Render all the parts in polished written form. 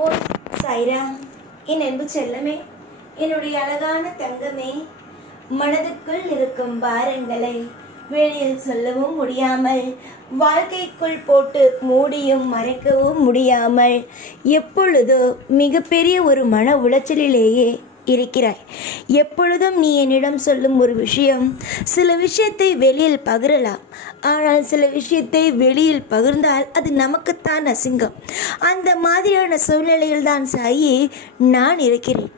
ஓ சாய்ராம், என் அன்பு செல்லமே, என்னுடைய அழகான தங்கமே, மனதுக்குள் இருக்கும் பாரங்களை வெளியில் சொல்லவும் முடியாமல், வாழ்க்கைக்குள் போட்டு மூடியும் மறைக்கவும் முடியாமல், எப்பொழுதோ மிகப்பெரிய ஒரு மன உளைச்சலிலேயே இருக்கிறாய். எப்பொழுதும் நீ என்னிடம் சொல்லும் ஒரு விஷயம், சில விஷயத்தை வெளியில் பகிரலாம், ஆனால் சில விஷயத்தை வெளியில் பகிர்ந்தால் அது நமக்குத்தான் அசிங்கம். அந்த மாதிரியான சூழ்நிலையில் தான் சாயி நான் இருக்கிறேன்.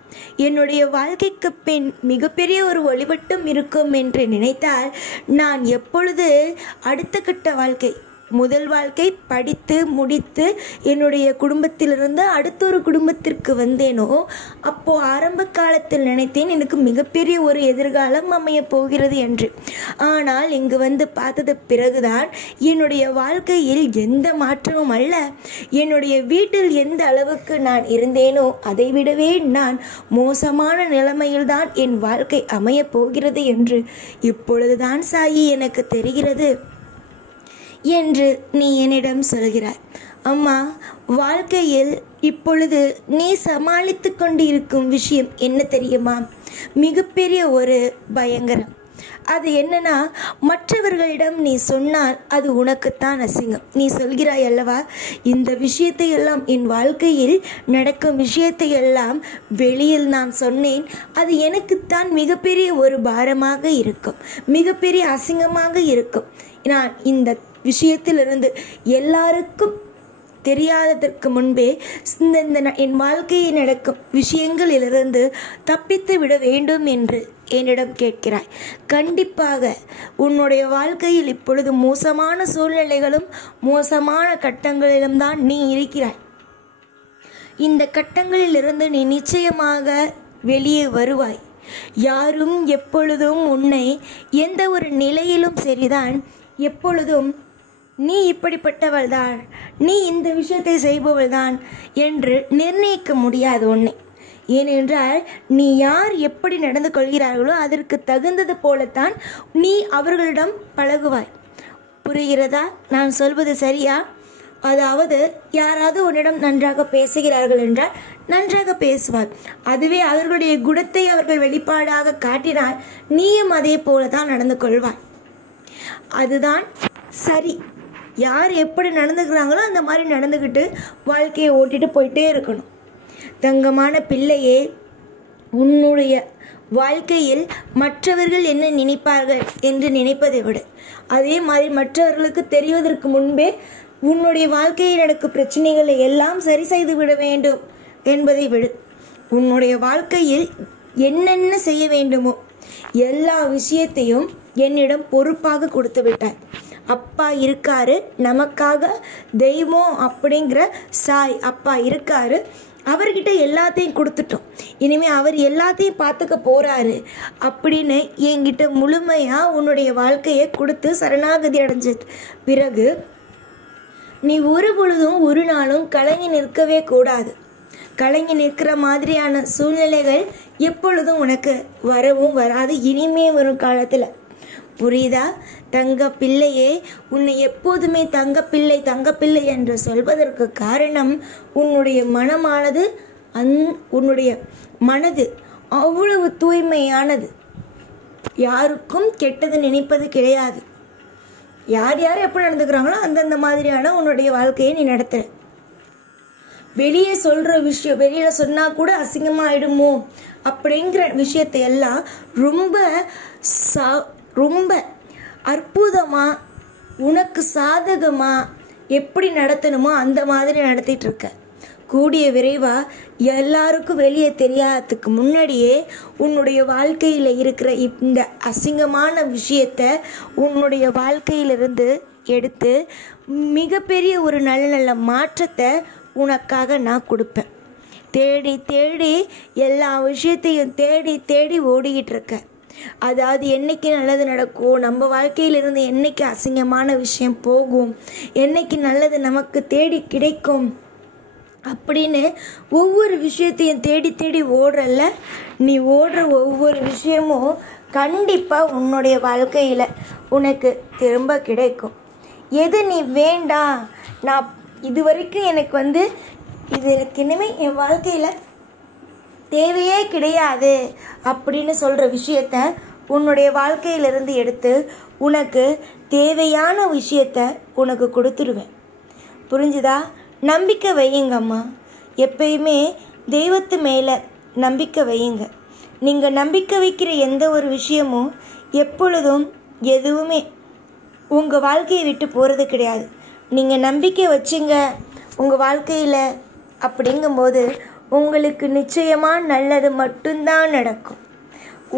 என்னுடைய வாழ்க்கைக்கு பின் மிகப்பெரிய ஒரு ஒளிவட்டம் இருக்கும் என்று நினைத்தால், நான் எப்பொழுது அடுத்த கட்ட வாழ்க்கை, முதல் வாழ்க்கை படித்து முடித்து என்னுடைய குடும்பத்திலிருந்து அடுத்த ஒரு குடும்பத்திற்கு வந்தேனோ, அப்போ ஆரம்ப காலத்தில் நினைத்தேன் எனக்கு மிகப்பெரிய ஒரு எதிர்காலம் அமைய போகிறது என்று. ஆனால் இங்கு வந்து பார்த்தது பிறகுதான் என்னுடைய வாழ்க்கையில் எந்த மாற்றமும் அல்ல, என்னுடைய வீட்டில் எந்த அளவுக்கு நான் இருந்தேனோ அதை விடவே நான் மோசமான நிலைமையில்தான் என் வாழ்க்கை அமைய போகிறது என்று இப்பொழுதுதான் சாயி எனக்கு தெரிகிறது என்று நீ என்னிடம் சொல்கிறாய். அம்மா, வாழ்க்கையில் இப்பொழுது நீ சமாளித்து கொண்டு இருக்கும் விஷயம் என்ன தெரியுமா? மிகப்பெரிய ஒரு பயங்கரம். அது என்னன்னா, மற்றவர்களிடம் நீ சொன்னால் அது உனக்குத்தான் அசிங்கம். நீ சொல்கிறாய் அல்லவா, இந்த விஷயத்தை எல்லாம், என் வாழ்க்கையில் நடக்கும் விஷயத்தை எல்லாம் வெளியில் நான் சொன்னேன், அது எனக்குத்தான் மிகப்பெரிய ஒரு பாரமாக இருக்கும், மிகப்பெரிய அசிங்கமாக இருக்கும். நான் இந்த விஷயத்திலிருந்து எல்லாருக்கும் தெரியாததற்கு முன்பே என் வாழ்க்கையில் நடக்கும் விஷயங்களிலிருந்து தப்பித்து விட வேண்டும் என்று என்னிடம் கேட்கிறாய். கண்டிப்பாக உன்னுடைய வாழ்க்கையில் இப்பொழுது மோசமான சூழ்நிலைகளும் மோசமான கட்டங்களிலும் தான் நீ இருக்கிறாய். இந்த கட்டங்களிலிருந்து நீ நிச்சயமாக வெளியே வருவாய். யாரும் எப்பொழுதும் உன்னை எந்த ஒரு நிலையிலும் சரிதான், எப்பொழுதும் நீ இப்படிப்பட்டவள்தான், நீ இந்த விஷயத்தை செய்பவள்தான் என்று நிர்ணயிக்க முடியாது உன்னை. ஏனென்றால் நீ யார் எப்படி நடந்து கொள்கிறார்களோ அதற்கு தகுந்தது போலத்தான் நீ அவர்களிடம் பழகுவாய். புரிகிறதா நான் சொல்வது சரியா? அதாவது யாராவது உன்னிடம் நன்றாக பேசுகிறார்கள் என்றால் நன்றாக பேசுவார். அதுவே அவர்களுடைய குணத்தை அவர்கள் வெளிப்பாடாக காட்டினால் நீயும் அதே போலதான் நடந்து கொள்வாய். அதுதான் சரி. யார் எப்படி நடந்துக்கிறாங்களோ அந்த மாதிரி நடந்துக்கிட்டு வாழ்க்கையை ஓட்டிட்டு போயிட்டே இருக்கணும். தங்கமான பிள்ளையே, உன்னுடைய வாழ்க்கையில் மற்றவர்கள் என்ன நினைப்பார்கள் என்று நினைப்பதை விட, அதே மாதிரி மற்றவர்களுக்கு தெரிவதற்கு முன்பே உன்னுடைய வாழ்க்கையில் நடக்கும் பிரச்சனைகளை எல்லாம் சரி செய்து விட வேண்டும் என்பதை விடு. உன்னுடைய வாழ்க்கையில் என்னென்ன செய்ய வேண்டுமோ எல்லா விஷயத்தையும் என்னிடம் பொறுப்பாக கொடுத்து விட்டார். அப்பா இருக்காரு, நமக்காக தெய்வம் அப்படிங்கிற சாய் அப்பா இருக்காரு, அவர்கிட்ட எல்லாத்தையும் கொடுத்துட்டோம், இனிமே அவர் எல்லாத்தையும் பார்த்துக்க போறாரு அப்படின்னு என்கிட்ட முழுமையா உன்னுடைய வாழ்க்கையை கொடுத்து சரணாகதி அடைஞ்ச பிறகு நீ ஒரு பொழுதும் ஒரு நாளும் கலங்கி நிற்கவே கூடாது. கலங்கி நிற்கிற மாதிரியான சூழ்நிலைகள் எப்பொழுதும் உனக்கு வரவும் வராது, இனிமே வரும் காலத்தில். புரியுதா தங்க பிள்ளையே? உன்னை எப்போதுமே தங்கப்பிள்ளை என்று சொல்வதற்கு காரணம், உன்னுடைய மனமானது உன்னுடைய மனது அவ்வளவு தூய்மையானது. யாருக்கும் கெட்டது நினைப்பது கிடையாது. யார் யார் எப்படி நடந்துக்கிறாங்களோ அந்தந்த மாதிரியான உன்னுடைய வாழ்க்கையை நீ நடத்துற. வெளியே சொல்ற விஷயம், வெளியில சொன்னா கூட அசிங்கமாயிடுமோ அப்படிங்கிற விஷயத்தை எல்லாம் ரொம்ப அற்புதமா, உனக்கு சாதகமா எப்படி நடத்தணுமோ அந்த மாதிரி நடத்திட்டு இருக்க. கூடிய விரைவா எல்லாருக்கும் வெளியே தெரியாததுக்கு முன்னாடியே உன்னுடைய வாழ்க்கையில் இருக்கிற இந்த அசிங்கமான விஷயத்தை உன்னுடைய வாழ்க்கையிலிருந்து எடுத்து மிகப்பெரிய ஒரு நல்ல நல்ல மாற்றத்தை உனக்காக நான் கொடுப்பேன். தேடி தேடி எல்லா விஷயத்தையும் தேடி தேடி ஓடிக்கிட்டு இருக்க. அதாவது என்னைக்கு நல்லது நடக்கும், நம்ம வாழ்க்கையிலிருந்து என்னைக்கு அசிங்கமான விஷயம் போகும், என்னைக்கு நல்லது நமக்கு தேடி கிடைக்கும் அப்படின்னு ஒவ்வொரு விஷயத்தையும் தேடி தேடி ஓடுறல்ல. நீ ஓடுற ஒவ்வொரு விஷயமும் கண்டிப்பாக உன்னுடைய வாழ்க்கையில் உனக்கு திரும்ப கிடைக்கும். எது நீ வேண்டாம், நான் இது வரைக்கும் எனக்கு இதற்கு இனிமேல் என் வாழ்க்கையில் தேவையே கிடையாது அப்படின்னு சொல்கிற விஷயத்த உன்னுடைய வாழ்க்கையிலிருந்து எடுத்து உனக்கு தேவையான விஷயத்த உனக்கு கொடுத்துருவேன். புரிஞ்சுதா? நம்பிக்கை வையுங்கம்மா. எப்பயுமே தெய்வத்து மேலே நம்பிக்கை வையுங்க. நீங்கள் நம்பிக்கை வைக்கிற எந்த ஒரு விஷயமும் எப்பொழுதும் எதுவுமே உங்கள் வாழ்க்கையை விட்டு போகிறது கிடையாது. நீங்கள் நம்பிக்கை வச்சிங்க உங்கள் வாழ்க்கையில் அப்படிங்கும்போது உங்களுக்கு நிச்சயமாக நல்லது மட்டும்தான் நடக்கும்.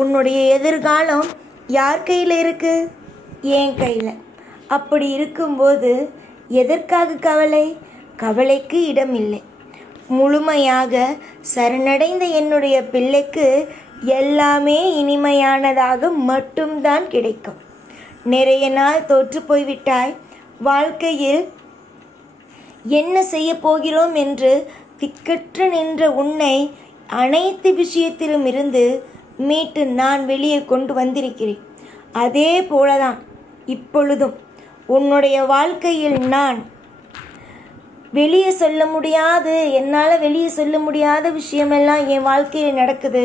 உன்னுடைய எதிர்காலம் யார் கையில் இருக்குது? என் கையில். அப்படி இருக்கும்போது எதற்காக கவலை? கவலைக்கு இடமில்லை. முழுமையாக சரணடைந்த என்னுடைய பிள்ளைக்கு எல்லாமே இனிமையானதாக மட்டும்தான் கிடைக்கும். நிறைய நாள் தோற்று போய்விட்டாய். வாழ்க்கையில் என்ன செய்ய போகிறோம் என்று திக்கற்று நின்ற உன்னை அனைத்து விஷயத்திலும் இருந்து மீட்டு நான் வெளியே கொண்டு வந்திருக்கிறேன். அதே போலதான் இப்பொழுதும் உன்னுடைய வாழ்க்கையில் நான் வெளியே சொல்ல முடியாது, என்னால் வெளியே சொல்ல முடியாத விஷயமெல்லாம் என் வாழ்க்கையில் நடக்குது.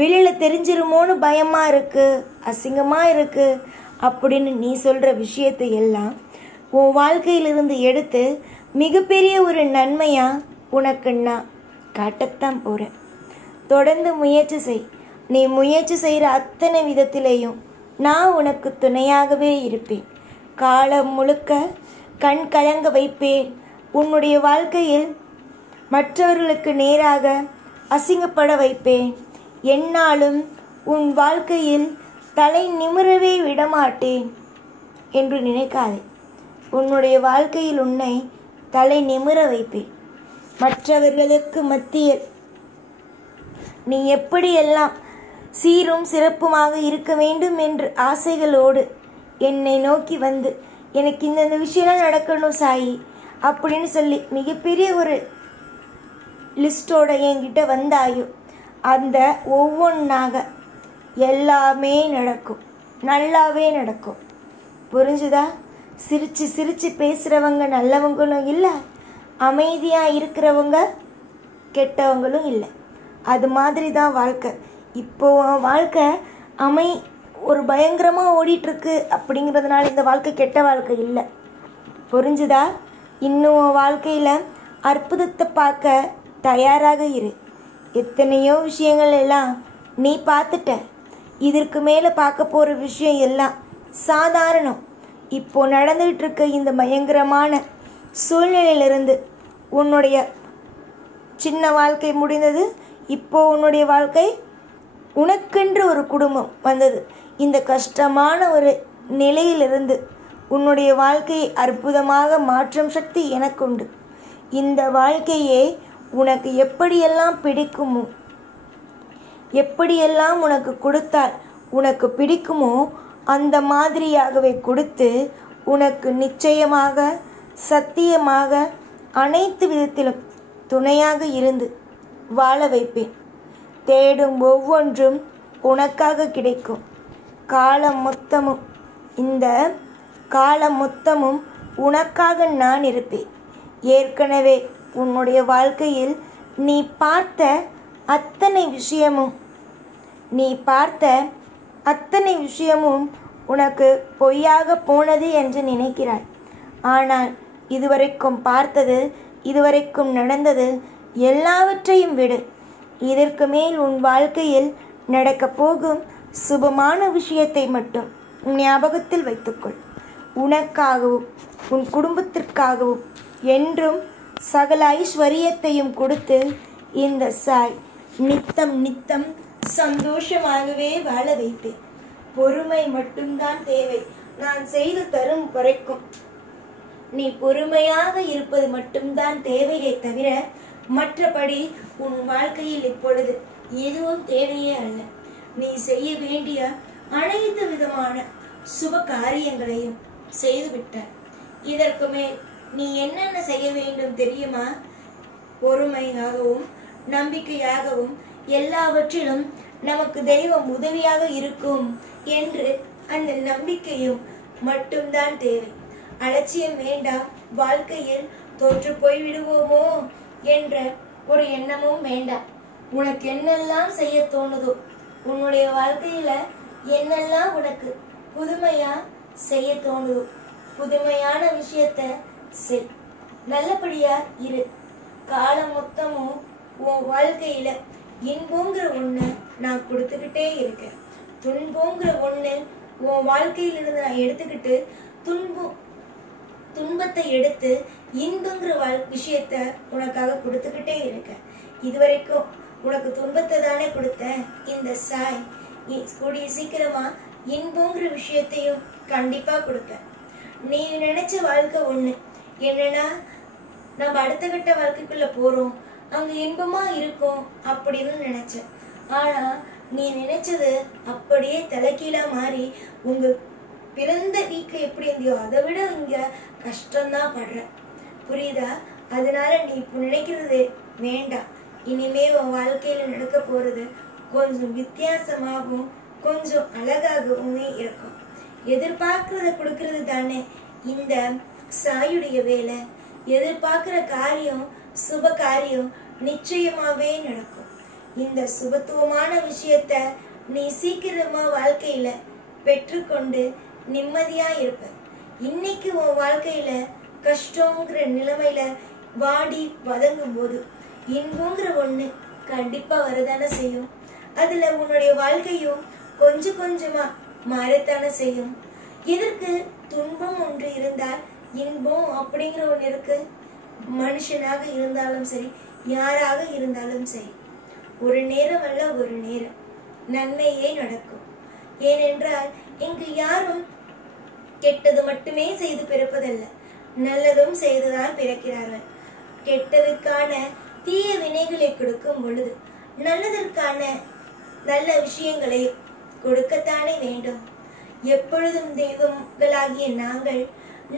வெளியில் தெரிஞ்சிருமோன்னு பயமாக இருக்குது, அசிங்கமாக இருக்குது அப்படின்னு நீ சொல்கிற விஷயத்தை எல்லாம் உன் வாழ்க்கையிலிருந்து எடுத்து மிகப்பெரிய ஒரு நன்மையாக உனக்கு நான் காட்டத்தான் போகிறேன். தொடர்ந்து முயற்சி செய். நீ முயற்சி செய்கிற அத்தனை விதத்திலேயும் நான் உனக்கு துணையாகவே இருப்பேன். காலம் முழுக்க கண் கலங்க வைப்பேன். உன்னுடைய வாழ்க்கையில் மற்றவர்களுக்கு நேராக அசிங்கப்பட வைப்பேன். என்னாலும் உன் வாழ்க்கையில் தலை நிமிரவே விடமாட்டேன் என்று நினைக்காதே. உன்னுடைய வாழ்க்கையில் உன்னை தலை நிமிர வைப்பேன். மற்றவர்களுக்கு மத்தியில் நீ எப்படியெல்லாம் சீரும் சிறப்புமாக இருக்க வேண்டும் என்று ஆசைகளோடு என்னை நோக்கி வந்து எனக்கு இந்த விஷயம்லாம் நடக்கணும் சாயி அப்படின்னு சொல்லி மிகப்பெரிய ஒரு லிஸ்டோட என்கிட்ட வந்தாயோ அந்த ஒவ்வொன்றாக எல்லாமே நடக்கும், நல்லாவே நடக்கும். புரிஞ்சுதா? சிரித்து சிரித்து பேசுகிறவங்க நல்லவங்களும் இல்லை, அமைதியாக இருக்கிறவங்க கெட்டவங்களும் இல்லை. அது மாதிரி தான் வாழ்க்கை. இப்போது வாழ்க்கை ஒரு பயங்கரமாக ஓடிட்டுருக்கு அப்படிங்கிறதுனால இந்த வாழ்க்கை கெட்ட வாழ்க்கை இல்லை. புரிஞ்சுதா? இன்னும் வாழ்க்கையில் அற்புதத்தை பார்க்க தயாராக இரு. எத்தனையோ விஷயங்கள் எல்லாம் நீ பார்த்துட்ட. இதற்கு மேலே பார்க்க போகிற விஷயம் எல்லாம் சாதாரணம். இப்போ நடந்துகிட்டு இருக்க இந்த பயங்கரமான சூழ்நிலையிலிருந்து உன்னுடைய சின்ன வாழ்க்கை முடிந்தது. இப்போ உன்னுடைய வாழ்க்கை உனக்கென்று ஒரு குடும்பம் வந்தது. இந்த கஷ்டமான ஒரு நிலையிலிருந்து உன்னுடைய வாழ்க்கையை அற்புதமாக மாற்றும் சக்தி எனக்குண்டு. இந்த வாழ்க்கையே உனக்கு எப்படியெல்லாம் பிடிக்குமோ, எப்படியெல்லாம் உனக்கு கொடுத்தால் உனக்கு பிடிக்குமோ அந்த மாதிரியாகவே கொடுத்து உனக்கு நிச்சயமாக சத்தியமாக அனைத்து விதத்திலும் துணையாக இருந்து வாழ வைப்பேன். தேடும் ஒவ்வொன்றும் உனக்காக கிடைக்கும். இந்த காலம் மொத்தமும் உனக்காக நான் இருப்பேன். ஏற்கனவே உன்னுடைய வாழ்க்கையில் நீ பார்த்த அத்தனை விஷயமும் உனக்கு பொய்யாக போனது என்று நினைக்கிறாய். ஆனால் இதுவரைக்கும் பார்த்தது, இதுவரைக்கும் நடந்தது எல்லாவற்றையும் விடு. இதற்கு மேல் உன் வாழ்க்கையில் நடக்கப் போகும் சுபமான விஷயத்தை மட்டும் ஞாபகத்தில் வைத்துக்கொள். உனக்காகவும் உன் குடும்பத்திற்காகவும் என்றும் சகல ஐஸ்வரியத்தையும் கொடுத்து இந்த சாய் நித்தம் சந்தோஷமாகவே வாழ வைப்பேன். பொறுமை மட்டும்தான் தேவை. நான் செய்து தரும் வரைக்கும் நீ பொறுமையாக இருப்பது மட்டும்தான் தேவையை தவிர மற்றபடி உன் வாழ்க்கையில் இப்பொழுது எதுவும் தேவையே அல்ல. நீ செய்ய வேண்டிய அனைத்து விதமான சுப காரியங்களையும் செய்துவிட்ட. இதற்கு மேல் நீ என்னென்ன செய்ய வேண்டும் தெரியுமா? பொறுமையாகவும் நம்பிக்கையாகவும் எல்லாவற்றிலும் நமக்கு தெய்வம் உதவியாக இருக்கும் என்று அந்த நம்பிக்கையும் மட்டும்தான் தேவை. அலட்சியம் வேண்டாம். வாழ்க்கையில் தோற்று போய்விடுவோமோ என்ற ஒரு எண்ணமும் வேண்டாம். உனக்கு என்னெல்லாம் செய்ய தோணுதோ, உன்னுடைய வாழ்க்கையில என்னெல்லாம் உனக்கு புதுமையா செய்ய தோணுதோ, புதுமையான விஷயத்த செய். நல்லபடியா இரு. காலம் மொத்தமும் உன் வாழ்க்கையில இன்பங்கிற ஒண்ணு நான் கொடுத்துக்கிட்டே இருக்கேன். துன்பங்கிற ஒண்ணு உன் வாழ்க்கையிலிருந்து நான் எடுத்துக்கிட்டு துன்பத்தை எடுத்து இன்பங்கிற விஷயத்த உனக்காக கொடுத்துக்கிட்டே இருக்கேன். இதுவரைக்கும் உனக்கு துன்பத்தை தானே கொடுத்தேன். இந்த சாய் கூடிய சீக்கிரமா இன்பங்கிற விஷயத்தையும் கண்டிப்பா கொடுப்பேன். நீ நினைச்ச வாழ்க்கை ஒண்ணு என்னன்னா, நம்ம அடுத்த கட்ட வாழ்க்கைக்குள்ள போறோம், அங்க இன்பமா இருக்கும் அப்படின்னு நினைச்சேன். ஆனா நீ நினைச்சது அப்படியே தலைகீழா மாறி உங்க பிறந்த வீட்டுல எப்படி இருந்தியோ அதை விட இங்க கஷ்டம்தான் படுற. புரியுதா? அதனால நீ இப்ப நினைக்கிறது வேண்டாம். இனிமே உன் வாழ்க்கையில நடக்க போறது கொஞ்சம் வித்தியாசமாகவும் கொஞ்சம் அழகாகவுமே இருக்கும். எதிர்பார்க்கறத கொடுக்கறது தானே இந்த சாயுடைய வேலை. எதிர்பார்க்கிற காரியம் சுப காரியம் நிச்சயமாவே நடக்கும். இந்த சுபத்துவமான விஷயத்த நீ சீக்கிரமா வாழ்க்கையில பெற்றுக்கொண்டு நிம்மதியா இருப்ப. இன்னைக்கு உன் வாழ்க்கையில கஷ்டங்கிற நிலைமையில வாடி வதங்கும் போது இன்பங்கிற ஒண்ணு கண்டிப்பா வரதானே செய்யும். அதுல உன்னுடைய வாழ்க்கையும் கொஞ்சம் கொஞ்சமா மாறத்தானே செய்யும். இதற்கு துன்பம் ஒன்று இருந்தால் இன்பம் அப்படிங்கிற ஒண்ணு இருக்கு. மனுஷனாக இருந்தாலும் சரி, யாராக இருந்தாலும் சரி, ஒரு நேரம் அல்ல ஒரு நேரம் நன்மையே நடக்கும். ஏனென்றால் இங்கு யாரும் கெட்டது மட்டுமே செய்து பிறப்பதல்ல, நல்லதும் செய்துதான் பிறக்கிறார்கள். கெட்டதுக்கான தீய வினைகளை கொடுக்கும் பொழுது நல்லதற்கான நல்ல விஷயங்களை கொடுக்கத்தானே வேண்டும். எப்பொழுதும் தெய்வங்களாகிய நாங்கள்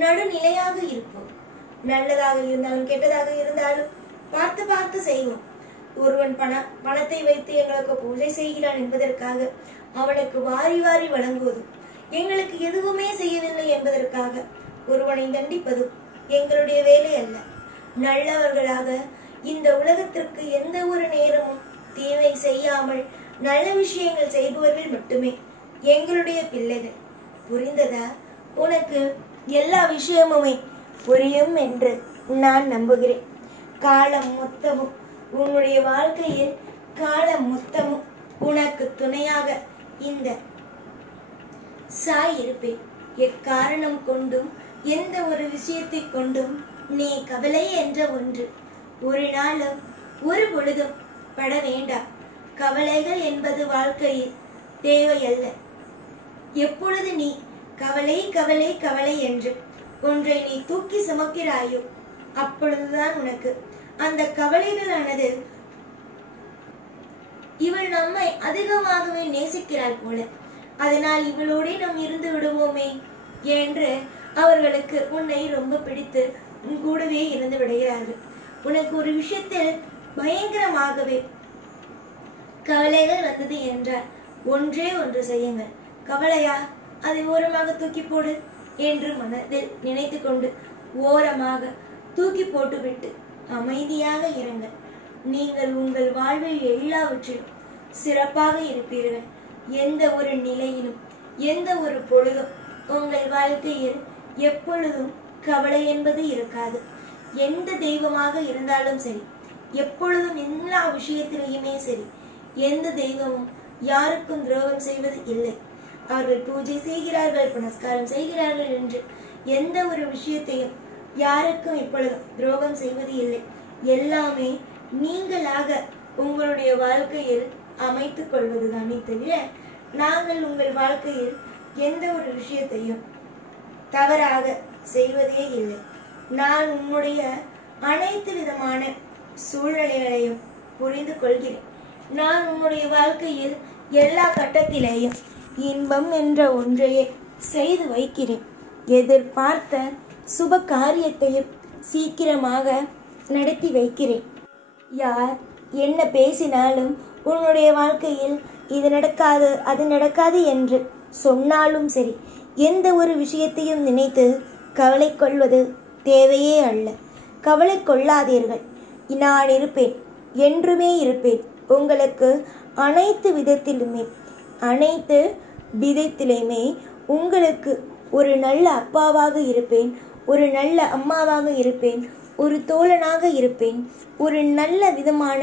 நடுநிலையாக இருப்போம். நல்லதாக இருந்தாலும் கெட்டதாக இருந்தாலும் பார்த்து பார்த்து செய்வோம். ஒருவன் பணத்தை வைத்து எங்களுக்கு பூஜை செய்கிறான் என்பதற்காக அவனுக்கு வாரி வாரி வழங்குவதும், எங்களுக்கு எதுவுமே செய்யவில்லை என்பதற்காக ஒருவனை தண்டிப்பதும் எங்களுடைய வேலை அல்ல. நல்லவர்களாக இந்த உலகத்திற்கு எந்த ஒரு நேரமும் தீமை செய்யாமல் நல்ல விஷயங்கள் செய்பவர்கள் மட்டுமே எங்களுடைய பிள்ளைகள். புரிந்ததா? உனக்கு எல்லா விஷயமுமே புரியும் என்று நான் நம்புகிறேன். காலம் மொத்தமும் உன்னுடைய வாழ்க்கையில் காலம் மொத்தமும் உனக்கு துணையாக இந்த சாய் இருப்பேன். எக்காரணம் கொண்டும் எந்த ஒரு விஷயத்தை கொண்டும் நீ கவலை என்ற ஒன்று ஒரு நாளும் ஒரு பொழுதும் பட வேண்டாம். கவலைகள் என்பது வாழ்க்கையில் தேவையல்ல. எப்பொழுது நீ கவலை கவலை கவலை என்று ஒன்றை நீ தூக்கி சுமக்கிறாயோ அப்பொழுதுதான் உனக்கு அந்த கவலைகளானது இவள் நம்மை அதிகமாகவே நேசிக்கிறாள் போல, அதனால் இவளோட நாம் இருந்து விடுவோமே என்று அவர்களுக்கு உன்னை ரொம்ப பிடித்து உன் கூடவே இருந்து விடுகிறார்கள். உனக்கு ஒரு விஷயத்தில் பயங்கரமாகவே கவலைகள் வந்தது என்றால் ஒன்றே ஒன்று செய்யுங்கள். கவலையா, அதை ஓரமாக தூக்கி போடு என்று மனதில் நினைத்து கொண்டு ஓரமாக தூக்கி போட்டுவிட்டு அமைதியாக இருங்கள். நீங்கள் உங்கள் வாழ்வில் எல்லாவற்றிலும் சிறப்பாக இருப்பீர்கள். எந்த ஒரு நிலையிலும் எந்த ஒரு பொழுதும் உங்கள் வாழ்க்கையில் எப்பொழுதும் கவலை என்பது இருக்காது. எந்த தெய்வமாக இருந்தாலும் சரி, எப்பொழுதும் எல்லா விஷயத்திலேயுமே சரி, எந்த தெய்வமும் யாருக்கும் துரோகம் செய்வது இல்லை. அவர்கள் பூஜை செய்கிறார்கள், புனஸ்காரம் செய்கிறார்கள் என்று எந்த ஒரு விஷயத்தையும் யாருக்கும் இப்பொழுதும் துரோகம் செய்வது இல்லை. எல்லாமே நீங்களாக உங்களுடைய வாழ்க்கையில் அமைத்துக் கொள்வதுதானே தவிர நாங்கள் உங்கள் வாழ்க்கையில் எந்த ஒரு விஷயத்தையும் தவறாக செய்வதே இல்லை. நான் உன்னுடைய அனைத்து விதமான சூழ்நிலைகளையும் புரிந்து கொள்கிறேன். நான் உன்னுடைய வாழ்க்கையில் எல்லா கட்டத்திலேயும் இன்பம் என்ற ஒன்றையே செய்து வைக்கிறேன். எதிர்பார்த்த சுப காரியத்தையும் சீக்கிரமாக நடத்தி வைக்கிறேன். யார் என்ன பேசினாலும் உன்னுடைய வாழ்க்கையில் இது நடக்காது அது நடக்காது என்று சொன்னாலும் சரி, எந்த ஒரு விஷயத்தையும் நினைத்து கவலை கொள்வது தேவையே அல்ல. கவலை கொள்ளாதீர்கள். நான் இருப்பேன், என்றுமே இருப்பேன். உங்களுக்கு அனைத்து விதத்திலுமே உங்களுக்கு ஒரு நல்ல அப்பாவாக இருப்பேன், ஒரு நல்ல அம்மாவாக இருப்பேன், ஒரு தோழனாக இருப்பேன், ஒரு நல்ல விதமான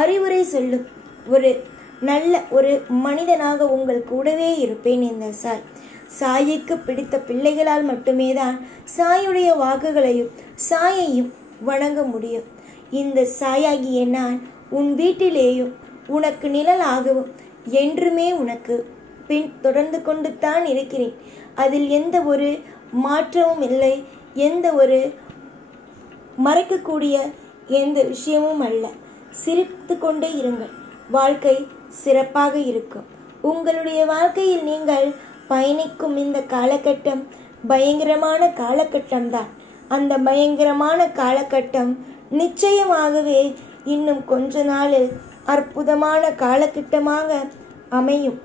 அறிவுரை சொல்லும் ஒரு மனிதனாக உங்கள் கூடவே இருப்பேன். இந்த சாய்க்கு பிடித்த பிள்ளைகளால் மட்டுமே தான் சாயுடைய வாக்குகளையும் சாயையும் வணங்க முடியும். இந்த சாயாகிய நான் உன் வீட்டிலேயும் உனக்கு நிழலாகவும் என்றுமே உனக்கு பின் தொடர்ந்து கொண்டு தான் இருக்கிறேன். அதில் எந்த ஒரு மாற்றமும் இல்லை, எந்த ஒரு மறைக்கக்கூடிய எந்த விஷயமும் அல்ல. சிரித்து கொண்டே இருங்கள், வாழ்க்கை சிறப்பாக இருக்கும். உங்களுடைய வாழ்க்கையில் நீங்கள் பயணிக்கும் இந்த காலகட்டம் பயங்கரமான காலகட்டம்தான். அந்த பயங்கரமான காலகட்டம் நிச்சயமாகவே இன்னும் கொஞ்ச நாளில் அற்புதமான காலகட்டமாக அமையும்.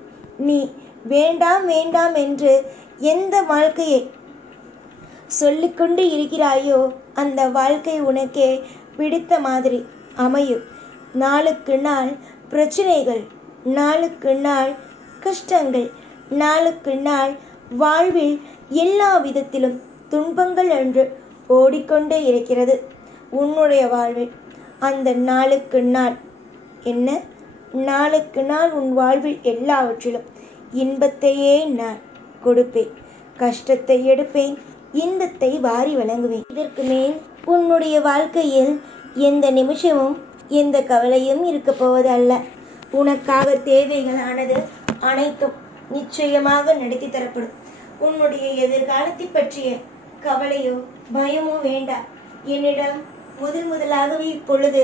நீ வேண்டாம் வேண்டாம் என்று எந்த வாழ்க்கையை சொல்லிக்கொண்டு இருக்கிறாயோ அந்த வாழ்க்கை உனக்கே பிடித்த மாதிரி அமையும். நாளுக்கு நாள் பிரச்சனைகள், நாளுக்கு நாள் கஷ்டங்கள், நாளுக்கு நாள் வாழ்வில் எல்லா விதத்திலும் துன்பங்கள் என்று ஓடிக்கொண்டே இருக்கிறது உன்னுடைய வாழ்வில். அந்த நாளுக்கு நாள் உன் வாழ்வில் எல்லாவற்றிலும் இன்பத்தையே நான் கொடுப்பேன், கஷ்டத்தை எடுப்பேன், இன்பத்தை வாரி வழங்குவேன். இதற்கு மேல் உன்னுடைய வாழ்க்கையில் எந்த நிமிஷமும் எந்த கவலையும் இருக்க போவது அல்ல. உனக்காக தேவைகளானது அனைத்தும் நிச்சயமாக நடத்தி தரப்படும். உன்னுடைய எதிர்காலத்தை பற்றிய கவலையோ பயமோ வேண்டாம். என்னிடம் முதலாகவே இப்பொழுது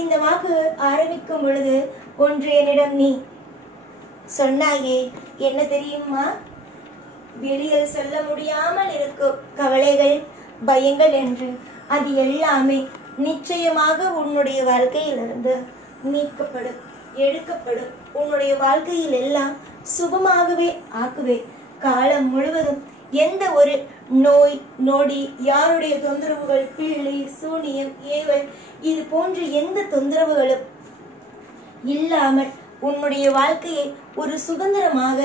இந்த வாக்கு ஆரம்பிக்கும் பொழுது ஒன்று என்னிடம் நீ சொன்னாயே, என்ன தெரியுமா? வெளியில் சொல்ல முடியாமல் இருக்கும் கவலைகள், பயங்கள் என்று அது எல்லாமே நிச்சயமாக உன்னுடைய வாழ்க்கையிலிருந்து நீக்கப்படும், எடுக்கப்படும். உன்னுடைய வாழ்க்கையில் எல்லாம் சுபமாகவே ஆக்குவே. காலம் முழுவதும் எந்த ஒரு நோய் நொடி, யாருடைய தொந்தரவுகள், பிள்ளை சூனியம், ஏவல், இது போன்ற எந்த தொந்தரவுகளும் இல்லாமல் உன்னுடைய வாழ்க்கையை ஒரு சுதந்திரமாக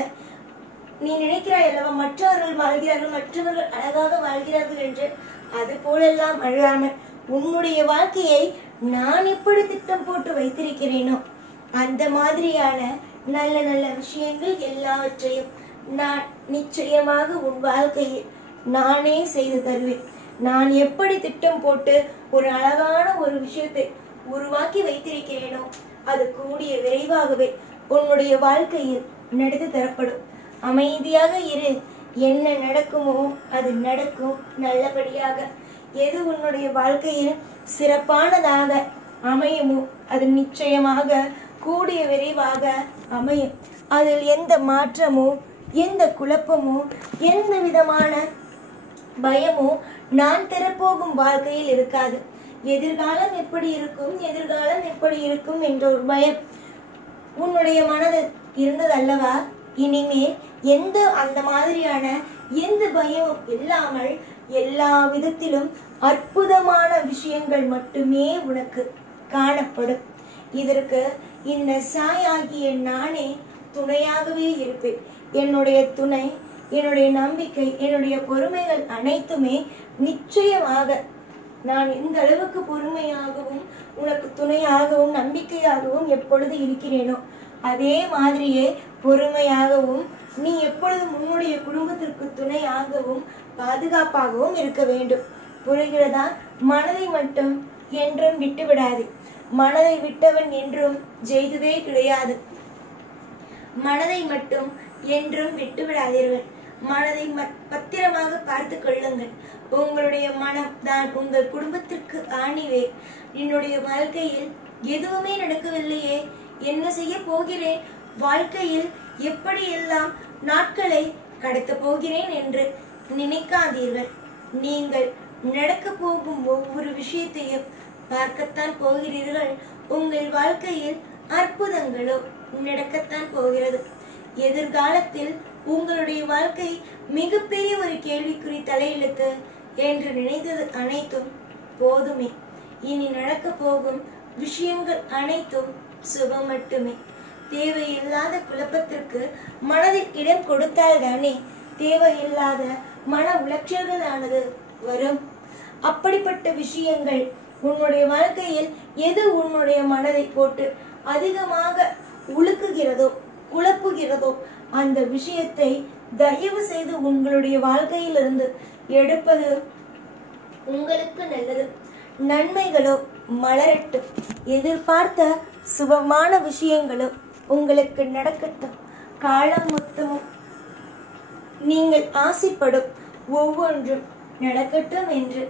நீ நினைக்கிறாய் அல்லவா, மற்றவர்கள் வாழ்கிறார்கள், மற்றவர்கள் அழகாக வாழ்கிறார்கள் என்று, அது போலெல்லாம் அழாமல் உன்னுடைய வாழ்க்கையை நான் எப்படி திட்டம் போட்டு வைத்திருக்கிறேனோ அந்த மாதிரியான நல்ல நல்ல விஷயங்கள் எல்லாவற்றையும் நான் நிச்சயமாக உன் வாழ்க்கையில் நானே செய்து தருவேன். நான் எப்படி திட்டம் போட்டு ஒரு அழகான ஒரு விஷயத்தை உருவாக்கி வைத்திருக்கிறேனோ அது கூடிய விரைவாகவே உன்னுடைய வாழ்க்கையில் நடத்தி தரப்படும். அமைதியாக இரு, என்ன நடக்குமோ அது நடக்கும் நல்லபடியாக. எது உன்னுடைய வாழ்க்கையில் சிறப்பானதாக அமையுமோ அது நிச்சயமாக கூடிய விரைவாக அமையும். அதில் எந்த மாற்றமோ எந்த குழப்பமோ எந்த விதமான பயமோ நான் தரப்போகும் வாழ்க்கையில் இருக்காது. எதிர்காலம் எப்படி இருக்கும் என்ற ஒரு பயம் உன்னுடைய மனதில் இருந்தது அல்லவா? இனிமேல் அந்த மாதிரியான எந்த பயமும் இல்லாமல் எல்லா விதத்திலும் அற்புதமான விஷயங்கள் மட்டுமே உனக்கு காணப்படும். இதற்கு இந்த சாயாகிய நானே துணையாகவே இருப்பேன். என்னுடைய துணை, என்னுடைய நம்பிக்கை, என்னுடைய பொறுமைகள் அனைத்துமே நிச்சயமாக நான் இந்த அளவுக்கு பொறுமையாகவும் உனக்கு துணையாகவும் நம்பிக்கையாகவும் எப்பொழுது இருக்கிறேனோ அதே மாதிரியே பொறுமையாகவும் நீ எப்பொழுதும் உன்னுடைய குடும்பத்திற்கு துணையாகவும் பாதுகாப்பாகவும் இருக்க வேண்டும். புரிகிறதா? மனதை மட்டும் என்றும் விட்டுவிடாது. மனதை விட்டவன் என்றும் ஜெயித்ததே கிடையாது. மனதை மட்டும் என்றும் விட்டுவிடாதீர்கள். மனதை பத்திரமாக பார்த்து கொள்ளுங்கள். உங்களுடைய மனம் தான் உங்கள் குடும்பத்திற்கு ஆணிவே. என்னுடைய வாழ்க்கையில் எதுவுமே நடக்கவில்லையே, என்ன செய்ய போகிறேன், வாழ்க்கையில் எப்படியெல்லாம் நாட்களை கடத்த போகிறேன் என்று நினைக்காதீர்கள். நீங்கள் நடக்க போகும் ஒவ்வொரு விஷயத்தையும் பார்க்கத்தான் போகிறீர்கள். உங்கள் வாழ்க்கையில் அற்புதங்களோ நடக்கத்தான் போகிறது. எதிர்காலத்தில் உங்களுடைய வாழ்க்கை மிகப்பெரிய ஒரு கேள்விக்குறி தலையெழுத்து என்று நினைத்தது அனைத்தும் போதுமே. இனி நடக்க போகும் விஷயங்கள் அனைத்தும் சுபம் மட்டுமே. தேவையில்லாத குழப்பத்திற்கு மனதில் இடம் கொடுத்தால்தானே தேவையில்லாத மன உளைச்சல்களானது வரும். அப்படிப்பட்ட விஷயங்கள் உன்னுடைய வாழ்க்கையில் எது உன்னுடைய மனதை போட்டு அதிகமாக உலுக்குகிறதோ குழப்புகிறதோ அந்த விஷயத்தை தயவு செய்து உங்களுடைய வாழ்க்கையிலிருந்து எடுப்பது உங்களுக்கு நல்லது. நன்மைகளோ மலரட்டும். எதிர்பார்த்த சுபமான விஷயங்களோ உங்களுக்கு நடக்கட்டும். காலம் மொத்தமும் நீங்கள் ஆசைப்படும் ஒவ்வொன்றும் நடக்கட்டும் என்று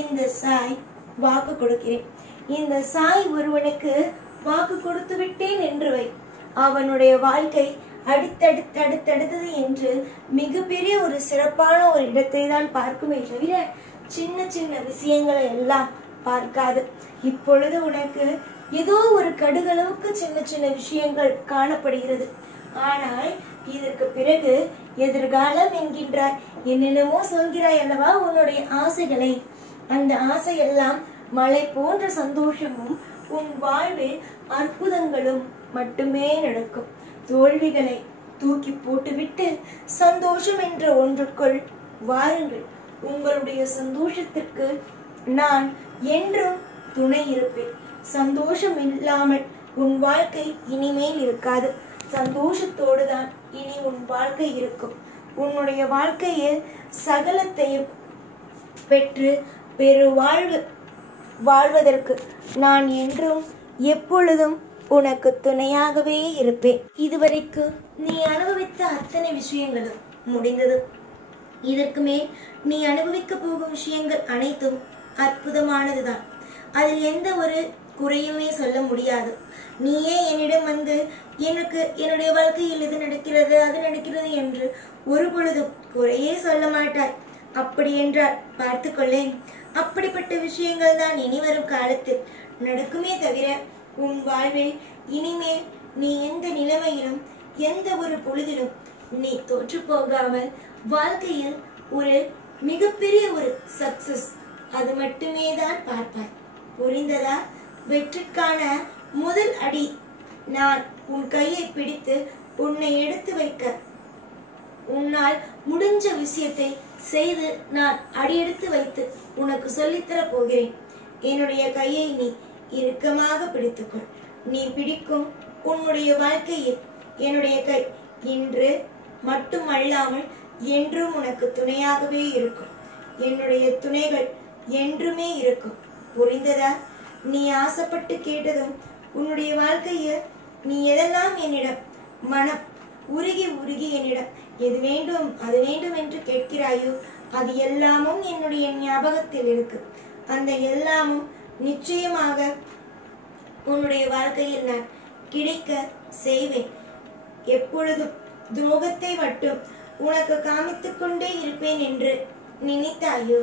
இந்த சாய் வாக்கு கொடுக்கிறேன். இந்த சாய் ஒருவனுக்கு வாக்கு கொடுத்து விட்டேன் என்று வை, அவனுடைய வாழ்க்கை அடுத்தடுத்தது என்று மிகப்பெரிய ஒரு சிறப்பான ஒரு இடத்தை தான் பார்க்குமே தவிர சின்ன சின்ன விஷயங்களை எல்லாம் பார்க்காது. இப்பொழுது உனக்கு ஏதோ ஒரு கடுகளவுக்கு சின்ன சின்ன விஷயங்கள் காணப்படுகிறது. ஆனால் இதற்கு பிறகு எதிர்காலம் என்கின்றாய், என்னென்னமோ சொல்கிறாய் அல்லவா உன்னுடைய ஆசைகளை. அந்த ஆசையெல்லாம் மழை போன்ற சந்தோஷமும் உன் வாழ்வில் அற்புதங்களும் மட்டுமே நடக்கும். தோல்விகளை தூக்கி போட்டுவிட்டு சந்தோஷம் என்ற ஒன்றுக்குள் வாருங்கள். உங்களுடைய சந்தோஷத்திற்கு நான் என்றும் துணை இருப்பேன். சந்தோஷம் இல்லாமல் உன் வாழ்க்கை இனிமேல் இருக்காது. சந்தோஷத்தோடு தான் இனி உன் வாழ்க்கை இருக்கும். உன்னுடைய வாழ்க்கையில் சகலத்தையும் பெற்று பெரு வாழ்வதற்கு நான் என்றும் எப்பொழுதும் உனக்கு துணையாகவே இருப்பேன். இதுவரைக்கு நீ அனுபவித்த அத்தனை விஷயங்களும் முடிந்தது. இதற்கு மேல் நீ அனுபவிக்க போகும் விஷயங்கள் அனைத்தும் அற்புதமானதுதான். அதில் எந்த ஒரு குறையுமே சொல்ல முடியாது. நீயே என்னிடம் வந்து எனக்கு என்னுடைய வாழ்க்கையில் இது நடக்கிறது அது நடக்கிறது என்று ஒரு பொழுதும் குறையே சொல்ல மாட்டாய். அப்படி என்றால் பார்த்துக்கொள்ளேன். அப்படிப்பட்ட விஷயங்கள் தான் இனி வரும் காலத்தில் நடக்குமே தவிர உன் வாழ்வில் இனிமேல் நீ எந்த நிலைமையிலும் எந்த ஒரு பொழுதிலும் நீ தோற்று போகாமல் வாழ்க்கையில் ஒரு மிகப்பெரிய ஒரு சக்சஸ் அது மட்டுமே தான் பார்ப்பாய். புரிந்ததா? வெற்றிக்கான முதல் அடி நான் உன் கையை பிடித்து உன்னை எடுத்து வைக்க உன்னால் முடிஞ்ச விஷயத்தை செய்து நான் அடியெடுத்து வைத்து உனக்கு சொல்லித்தர போகிறேன். என்னுடைய கையை நீ இறுக்கமாக பிடித்துக்கொள். நீ பிடிக்கும் உன்னுடைய வாழ்க்கையில் என்னுடைய கை இன்று மட்டுமல்லாமல் என்றும் உனக்கு துணையாகவே இருக்கும். என்னுடைய துணைகள் என்றுமே இருக்கும். புரிந்ததா? நீ ஆசைப்பட்டு கேட்டதும் உன்னுடைய வாழ்க்கையில் நீ எதெல்லாம் என்னிடம் மனம் உருகி உருகி என்னிடம் எது வேண்டும் அது வேண்டும் என்று கேட்கிறாயோ அது எல்லாமும் என்னுடைய ஞாபகத்தில் இருக்கு. அந்த எல்லாமும் நிச்சயமாக உன்னுடைய வாழ்க்கையில் நான் கிடைக்க செய்வேன். எப்பொழுதும் துரோகத்தை மட்டும் உனக்கு காமித்துக் கொண்டே இருப்பேன் என்று நினைத்தாயோ?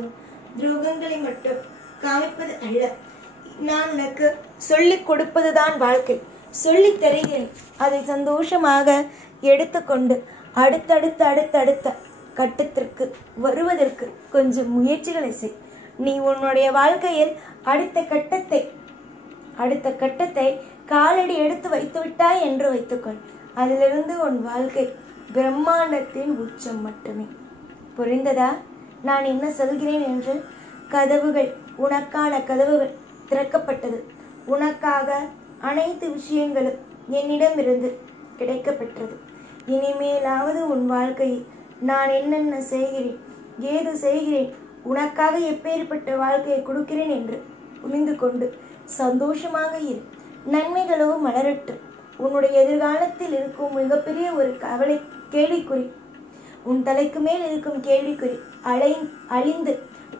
துரோகங்களை மட்டும் காமிப்பது அல்ல, நான் உனக்கு சொல்லிக் கொடுப்பதுதான் வாழ்க்கை. சொல்லித் தருகிறேன். அதை சந்தோஷமாக எடுத்துக்கொண்டு அடுத்தடுத்த கட்டத்திற்கு வருவதற்கு கொஞ்சம் முயற்சிகளை செய். நீ உன்னுடைய வாழ்க்கையில் அடுத்த கட்டத்தை காலடி எடுத்து வைத்து விட்டாய் என்று வைத்துக்கொள். அதிலிருந்து உன் வாழ்க்கை பிரம்மாண்டத்தின் உச்சம் மட்டுமே. புரிந்ததா நான் என்ன சொல்கிறேன் என்று? கதவுகள், உனக்கான கதவுகள் திறக்கப்பட்டது. உனக்காக அனைத்து விஷயங்களும் என்னிடமிருந்து கிடைக்கப்பெற்றது. இனிமேலாவது உன் வாழ்க்கையை நான் என்னென்ன செய்கிறேன், ஏது செய்கிறேன், உனக்காக எப்பேற்பட்ட வாழ்க்கையை கொடுக்கிறேன் என்று புரிந்து கொண்டு சந்தோஷமாக இரு. நன்மைகளோ மலரட்டும். உன்னுடைய எதிர்காலத்தில் இருக்கும் மிகப்பெரிய ஒரு கவலை கேள்விக்குறி, உன் தலைக்கு மேல் இருக்கும் கேள்விக்குறி அழிந்து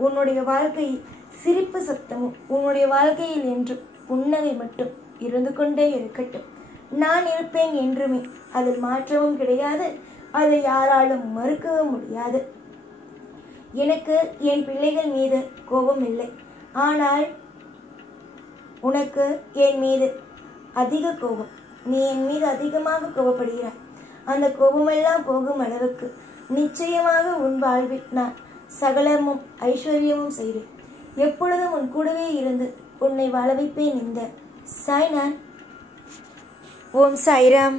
உன்னுடைய வாழ்க்கையில் சிரிப்பு சத்தமும் உன்னுடைய வாழ்க்கையில் என்று புன்னகை மட்டும் இருந்து கொண்டே இருக்கட்டும். நான் இருப்பேன் என்றுமே. அதில் மாற்றமும் கிடையாது. அதை யாராலும் மறுக்கவும் முடியாது. எனக்கு என் பிள்ளைகள் மீது கோபம் இல்லை. ஆனால் உனக்கு என் மீது அதிக கோபம். நீ என் மீது அதிகமாக கோபப்படுகிறாய். அந்த கோபமெல்லாம் போகும் அளவுக்கு நிச்சயமாக உன் வாழ்வில் நான் சகலமும் ஐஸ்வர்யமும் செய்வேன். எப்பொழுதும் உன் கூடவே இருந்து உன்னை வாழ வைப்பேன் இந்த சாய்நான். ஓம் சாய்ராம்.